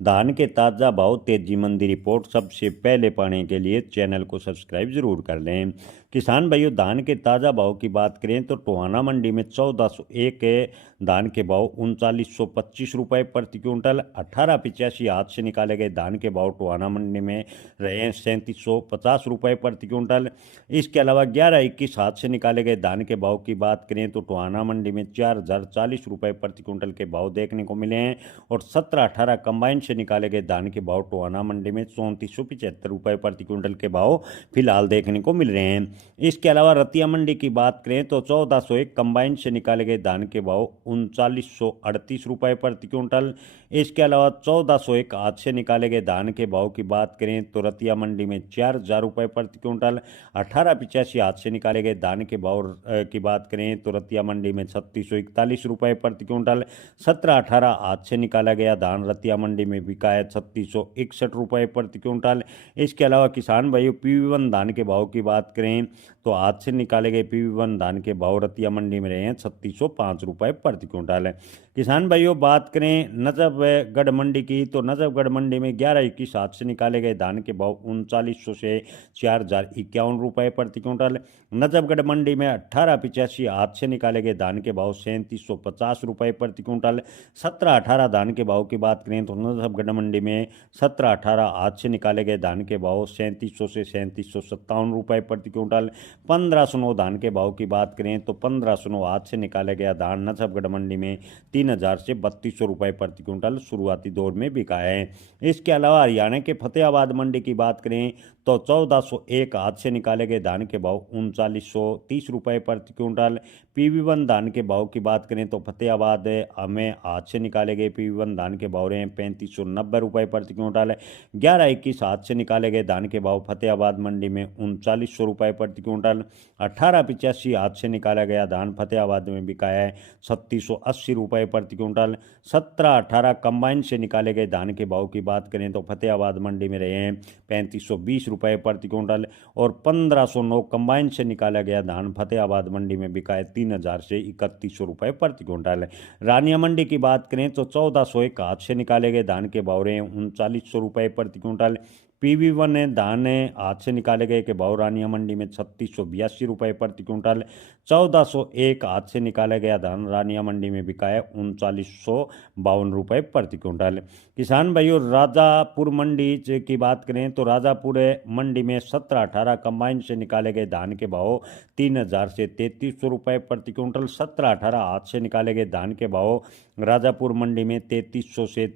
धान के ताज़ा भाव तेजी मंदी रिपोर्ट सबसे पहले पाने के लिए चैनल को सब्सक्राइब जरूर कर लें। किसान भाइयों, धान के ताज़ा भाव की बात करें तो टोहाना मंडी में 1401 धान के भाव 3925 रुपये प्रति क्विंटल। 1885 हाथ से निकाले गए धान के भाव टोहाना मंडी में रहे हैं 3750 रुपये प्रति क्विंटल। इसके अलावा 1121 हाथ से निकाले गए धान के भाव की बात करें तो टोहाना मंडी में 4040 रुपये प्रति क्विंटल के भाव देखने को मिले हैं और 17-18 कंबाइन से निकाले गए धान के भाव टोहाना मंडी में 3475 रुपये प्रति क्विंटल के भाव फिलहाल देखने को मिल रहे हैं। इसके अलावा रतिया मंडी की बात करें तो 1401 कंबाइन से निकाले गए धान के भाव 3938 रुपये प्रति क्विंटल। इसके अलावा 1401 हाथ से निकाले गए धान के भाव की बात करें तो रतिया मंडी में 4000 रुपये प्रति क्विंटल। 1885 हाथ से निकाले गए धान के भाव की बात करें तो रतिया मंडी में 3641 रुपये प्रति क्विंटल। 17-18 हाथ से निकाला गया धान रतिया मंडी में बिका है 3661 रुपये प्रति क्विंटल। इसके अलावा किसान भाइयों, PV1 धान के भाव की बात करें तो हाथ से निकाले गए PV1 धान के भाव रतिया मंडी में रहे हैं 3605 रुपये प्रति क्विंटल। किसान भाइयों, बात करें नजफगढ़ मंडी की तो नजफगढ़ मंडी में 1121 हाथ से निकाले गए धान के भाव 3900 से 4051 रुपये प्रति क्विंटल। नजफगढ़ मंडी में 1885 हाथ से निकाले गए धान के भाव 3750 रुपये प्रति क्विंटल। 17-18 धान के भाव की बात करें तो नजफगढ़ मंडी में 17-18 हाथ से निकाले गए धान के भाव 3700 से 3757 रुपये प्रति क्विंटल। 1509 धान के भाव की बात करें तो 1509 हाथ से निकाला गया धान नजफगढ़ मंडी में 3000 से 3200 रुपये प्रति क्विंटल शुरुआती दौर में बिका है। इसके अलावा हरियाणा के फतेहाबाद मंडी की बात करें तो 1401 हाथ से निकाले गए धान के भाव 3930 रुपये प्रति क्विंटल। PV1 धान के भाव की बात करें तो फतेहाबाद हमें हाथ से निकाले गए PV1 धान के भाव रहे हैं 3590 रुपये प्रति क्विंटल। 1121 हाथ से निकाले गए धान के भाव फतेहाबाद मंडी में 3900 रुपये प्रति क्विंटल। 1885 हाथ से निकाला गया धान फतेहाबाद में बिका है 3680 रुपये प्रति क्विंटल। 17-18 कंबाइन से निकाले गए धान के भाव की बात करें तो फतेहाबाद मंडी में रहे हैं 3520 रुपये प्रति क्विंटल और 1509 कंबाइन से निकाला गया धान फतेहाबाद मंडी में बिका है 3000 से 3100 रुपये प्रति क्विंटल। रानिया मंडी की बात करें तो 1401 हाथ से निकाले गए धान के भाव रहे हैं 3900 रुपये प्रति क्विंटल। PV1 धान हाथ से निकाले गए के भाव रानिया मंडी में 3682 रुपये प्रति क्विंटल। 1401 हाथ से निकाला गया धान रानिया मंडी में बिका है 3952 रुपये प्रति क्विंटल। किसान भाइयों, राजापुर मंडी की बात करें तो राजापुर मंडी में 17-18 कंबाइन से निकाले गए धान के भाव 3000 से 3300 रुपये प्रति क्विंटल। 17-18 हाथ से निकाले गए धान के भाव राजापुर मंडी में 3300 से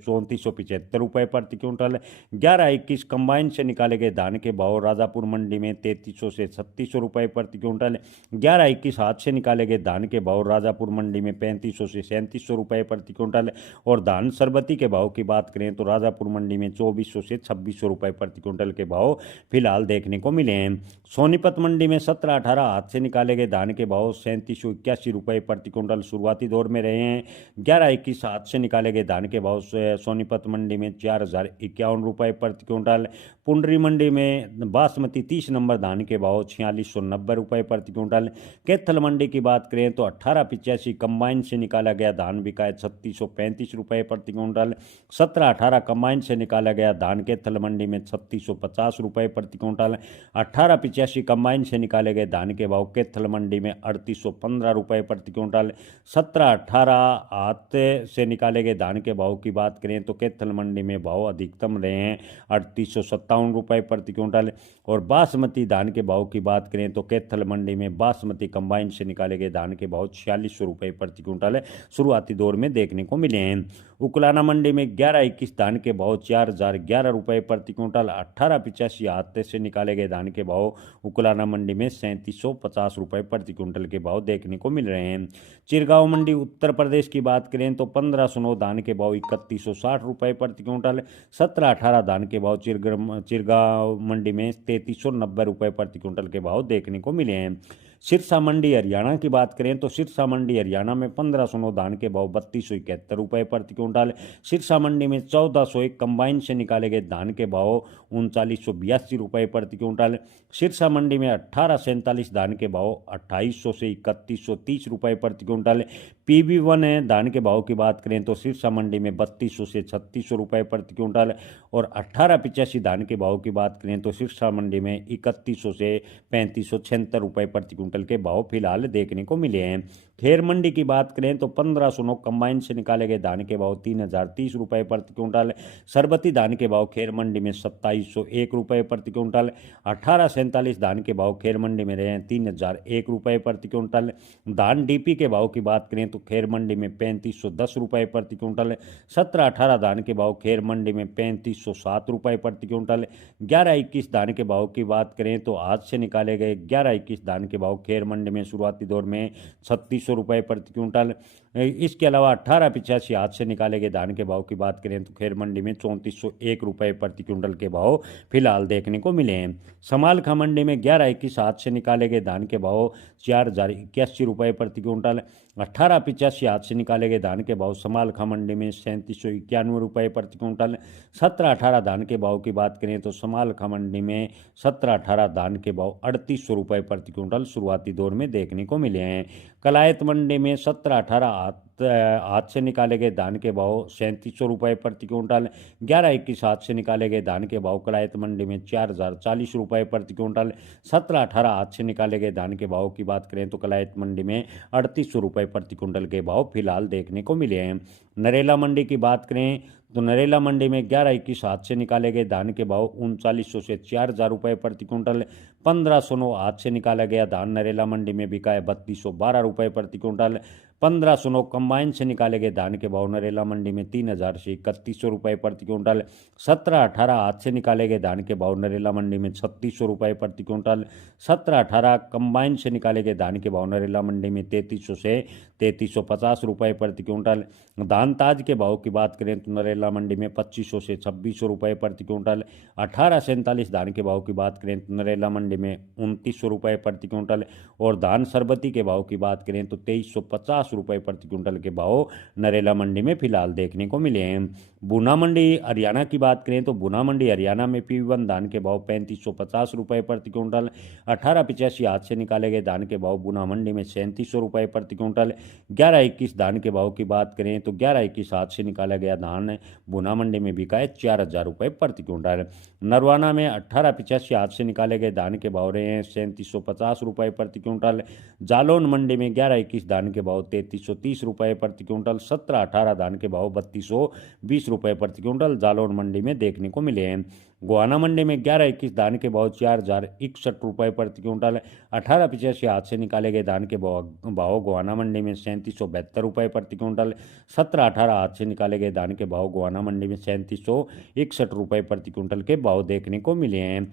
3475 रुपये प्रति क्विंटल। 1121 कंबाइन से निकाले गए धान के भाव राजापुर मंडी में 3300 से 3600 रुपये प्रति क्विंटल। 1121 हाथ से निकाले गए धान के भाव राजापुर मंडी में 3500 से 3700 रुपये प्रति क्विंटल। और धान सरबती के भाव की बात करें तो राजापुर मंडी में 2400 से 2600 रुपये प्रति क्विंटल के भाव फिलहाल देखने को मिले हैं। सोनीपत मंडी में 17-18 हाथ से निकाले गए धान के भाव 3781 रुपये प्रति क्विंटल शुरुआती दौर में रहे हैं। 1121 हाथ से निकाले गए धान के भाव सोनीपत मंडी में 4051 रुपये प्रति क्विंटल। पुंडरी मंडी में बासमती 30 नंबर धान के भाव 4690 रुपये प्रति क्विंटल। कैथल मंडी की बात करें तो 1885 कंबाइन से निकाला गया धान बिका है 3635 रुपये प्रति क्विंटल। 17-18 कंबाइन से निकाला गया धान कैथल मंडी में 3650 रुपये प्रति क्विंटल। 1885 कंबाइन से निकाले गए धान के भाव कैथल मंडी में 3815 रुपये प्रति क्विंटल। 17-18 हाथ से निकाले गए धान के भाव की बात करें तो कैथल मंडी में भाव अधिकतम रहे हैं 3857 रुपये प्रति क्विंटल। और बासमती धान के भाव की बात करें तो कैथल मंडी में बासमती कंबाइन से निकाले गए धान के भाव 4600 रुपये प्रति क्विंटल शुरुआती दौर में देखने को मिले हैं। उकलाना मंडी में 1121 धान के भाव 4011 रुपये प्रति क्विंटल। 1885 हाथ से निकाले गए धान के भाव उकलाना मंडी में 3750 रुपये प्रति क्विंटल के भाव देखने को मिल रहे हैं। चिरगांव मंडी उत्तर प्रदेश की बात करें तो 1509 धान के भाव 3160 रुपये प्रति क्विंटल। 17-18 धान के भाव चिरगांव मंडी में 3390 रुपये प्रति क्विंटल के भाव देखने को मिले हैं। सिरसा मंडी हरियाणा की बात करें तो सिरसा मंडी हरियाणा में 1509 धान के भाव 3271 रुपये प्रति क्विंटल। सिरसा मंडी में 1401 कंबाइन से निकाले गए धान के भाव 3982 रुपये प्रति क्विंटल। सिरसा मंडी में 1847 धान के भाव 2800 से 3130 रुपये प्रति क्विंटल। PB1 है धान के भाव की बात करें तो सिरसा मंडी में 3200 से 3600 रुपये प्रति क्विंटल, और 1885 धान के भाव की बात करें तो सिरसा मंडी में 3100 से 3576 रुपये प्रति क्विंटल के भाव फिलहाल देखने को मिले हैं। खेर मंडी की बात करें तो 1509 कंबाइन से निकाले गए धान के भाव 3030 रुपये प्रति क्विंटल, सरबती धान के भाव खेर मंडी में 2701 रुपये प्रति क्विंटल, 1847 धान के भाव खेर मंडी में रहे हैं 3001 रुपये प्रति क्विंटल। धान DP के भाव की बात करें तो खेर मंडी में 3510 रुपये प्रति क्विंटल, 1718 धान के भाव खेर मंडी में 3507 रुपये प्रति क्विंटल। 1121 धान के भाव की बात करें तो आज से निकाले गए 1121 धान के भाव खेर मंडी में शुरुआती दौर में 3600 रुपये प्रति क्विंटल। इसके अलावा 1885 आज से निकाले गए धान के भाव की बात करें तो खेर मंडी में 3401 रुपये प्रति क्विंटल के भाव फिलहाल देखने को मिले हैं। समालखा मंडी में 1121 आज से निकाले गए धान के भाव 4081 रुपये प्रति क्विंटल, 1885 आज से निकाले गए धान के भाव समालखा मंडी में 3791 रुपये प्रति क्विंटल। 1718 धान के भाव की बात करें तो समालखा मंडी में 1718 धान के भाव 3800 रुपये प्रति क्विंटल शुरुआती दौर में देखने को मिले हैं। कलायत मंडी में 1718 आज से निकाले गए धान के भाव 3700 रुपये प्रति क्विंटल। 1121 आज से निकाले गए धान के भाव कलायत मंडी में 4040 रुपये प्रति क्विंटल। 1718 आज से निकाले गए धान के भाव की बात करें तो कलायत मंडी में 3800 रुपये प्रति क्विंटल के भाव फिलहाल देखने को मिले हैं। नरेला मंडी की बात करें तो नरेला मंडी में 1121 आज से निकाले गए धान के भाव 3900 से 4000 रुपये प्रति क्विंटल। 1509 आज से निकाला गया धान नरेला मंडी में बिका है 3212 रुपये प्रति क्विंटल। 1509 कंबाइन से निकाले गए धान के भाव नरेला मंडी में 3000 से 3100 रुपये प्रति क्विंटल। 1718 आज से निकाले गए धान के भाव नरेला मंडी में 3600 रुपये प्रति क्विंटल। 1718 कंबाइन से निकाले गए धान के भाव नरेला मंडी में 3300 से 3350 रुपये प्रति क्विंटल। धान ताज के भाव की बात करें तो नरेला मंडी में 2500 से 2600 रुपये प्रति क्विंटल। 1847 धान के भाव की बात करें तो नरेला मंडी में 2900 रुपये प्रति क्विंटल, और धान सरबती के भाव की बात करें तो 2350 रुपये प्रति क्विंटल के भाव नरेला मंडी में फिलहाल देखने को मिले हैं। बूना मंडी हरियाणा की बात करें तो बूना मंडी हरियाणा में PB1 धान के भाव 3550 रुपये प्रति क्विंटल। 1885 आज से निकाले गए धान के भाव बूना मंडी में 3700 रुपये प्रति क्विंटल। 1121 धान के भाव की बात करें तो 1121 आज से निकाला गया धान बूना मंडी में बिका है 4000 रुपये प्रति क्विंटल। नरवाना में 1885 आज से निकाले गए धान के भाव रहे हैं 3750 रुपये प्रति क्विंटल। जालौन मंडी में 1121 धान के भाव 3330 रुपये प्रति क्विंटल। 1718 धान के भाव 3220 रुपये प्रति क्विंटल जालौन मंडी में देखने को मिले हैं। गोहाना मंडी में 1121 धान के भाव 4061 रुपये प्रति क्विंटल। 1885 आज से निकाले गए धान के भाव गोहाना मंडी में 3772 रुपये प्रति क्विंटल। 1718 आज से निकाले गए धान के भाव गोहाना मंडी में 3761 रुपये प्रति क्विंटल के भाव देखने को मिले हैं।